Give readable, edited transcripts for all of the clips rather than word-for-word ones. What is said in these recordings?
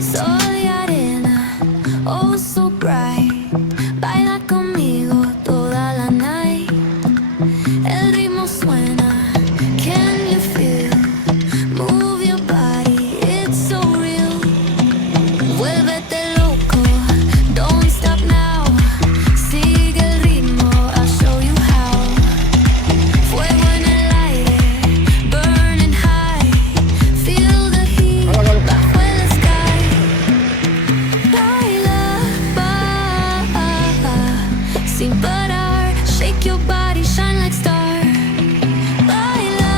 Soy arena, oh so bright. Baila conmigo toda la night. El ritmo suena, can you feel? Move your body, it's so real. Vuélvete loco, don't stop now. Sigue el ritmo, I'll show you how. Fuego en el aire, burning high. Feel the heat bajo el sky. Baila, sin parar. Shake your body, shine like star. Baila,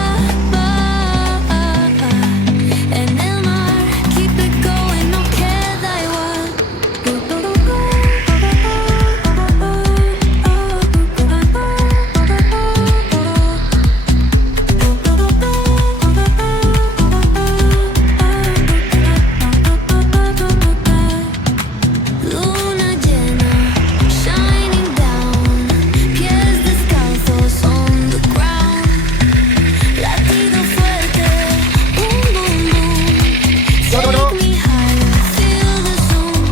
en el mar. Keep it going, no queda igual. Luna llena, shining down. Pies descalzos on the ground. Latido fuerte, boom, boom, boom. Take me higher, feel the zoom.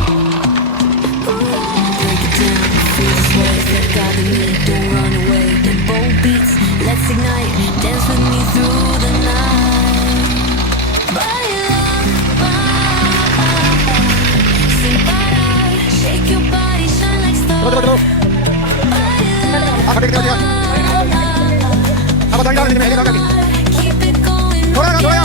Break it down, feel this wave that got me. Don't run away, tempo beats, let's ignite. Dance with me through the night. Baila, sin parar. Shake your body, shine like stars. Baila, Keep it going, no queda